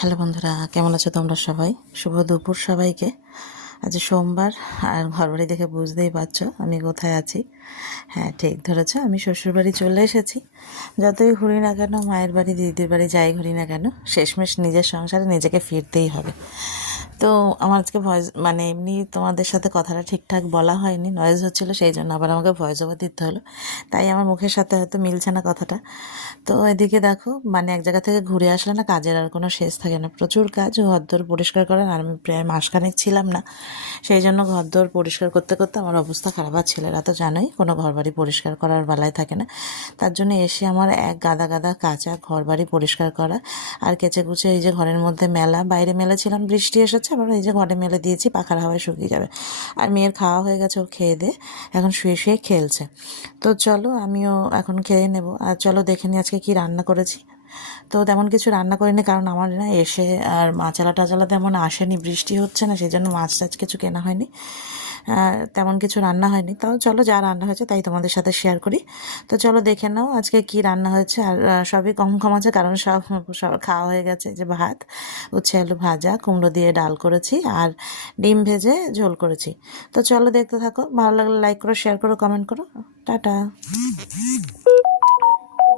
Hello বন্ধুরা, কেমন আছো তোমরা সবাই? শুভ দুপুর সবাইকে। আজ সোমবার, আর ঘরবাড়ি দেখে বুঝতেই পারছো আমি কোথায় আছি। হ্যাঁ, ঠিক ধরেছো, আমি শ্বশুরবাড়ি চলে এসেছি। যতই ঘুরি না কেন, মায়ের বাড়ি দিদির বাড়ি যাই ঘুরি না কেন, শেষমেশ নিজের সংসারে নিজেকে ফিরতেই হবে। তো আমার আজকে ভয়েস এমনি তোমাদের সাথে কথাটা ঠিকঠাক বলা হয়নি, নয়েজ হচ্ছিলো, সেই জন্য আবার আমাকে ভয়েস ওভার দিতে হলো। তাই আমার মুখের সাথে হয়তো মিলছে না কথাটা। তো এদিকে দেখো, এক জায়গা থেকে ঘুরে আসলে না কাজের আর কোনো শেষ থাকে না, প্রচুর কাজ। ঘরদোর পরিষ্কার করেন, আর আমি প্রায় মাসখানেক ছিলাম না, সেই জন্য ঘরদোর পরিষ্কার করতে করতে আমার অবস্থা খারাপ। আর ছেলেরা তো জানোই কোনো ঘরবাড়ি পরিষ্কার করার বেলায় থাকে না। তার জন্য এসে আমার এক গাদা গাদা কাঁচা ঘরবাড়ি পরিষ্কার করা আর কেচে কুচে এই যে ঘরের মধ্যে মেলা, বাইরে মেলেছিলাম, বৃষ্টি এসেছে, আবার এই যে ঘরে মেলে দিয়েছি, পাখার হাওয়ায় শুকিয়ে যাবে। আর মেয়ের খাওয়া হয়ে গেছে, ও খেয়ে দিয়ে এখন শুয়ে শুয়ে খেলছে। তো চলো আমিও এখন খেয়ে নেব। আর চলো দেখে নিই আজকে কি রান্না করেছি। তো তেমন কিছু রান্না করিনি, কারণ আমার না এসে আর মাছালা টাচালা তেমন আসেনি, বৃষ্টি হচ্ছে না, সেই জন্য মাছ টাছ কিছু কেনা হয়নি, তেমন কিছু রান্না হয়নি। তাও চলো যা রান্না হয়েছে তাই তোমাদের সাথে শেয়ার করি। তো চলো দেখে নাও আজকে কি রান্না হয়েছে। আর সবই কম কম আছে, কারণ সব সব খাওয়া হয়ে গেছে। যে ভাত, উচ্ছে আলু ভাজা, কুমড়ো দিয়ে ডাল করেছি, আর ডিম ভেজে ঝোল করেছি। তো চলো দেখতে থাকো, ভালো লাগলে লাইক করো, শেয়ার করো, কমেন্ট করো। টাটা।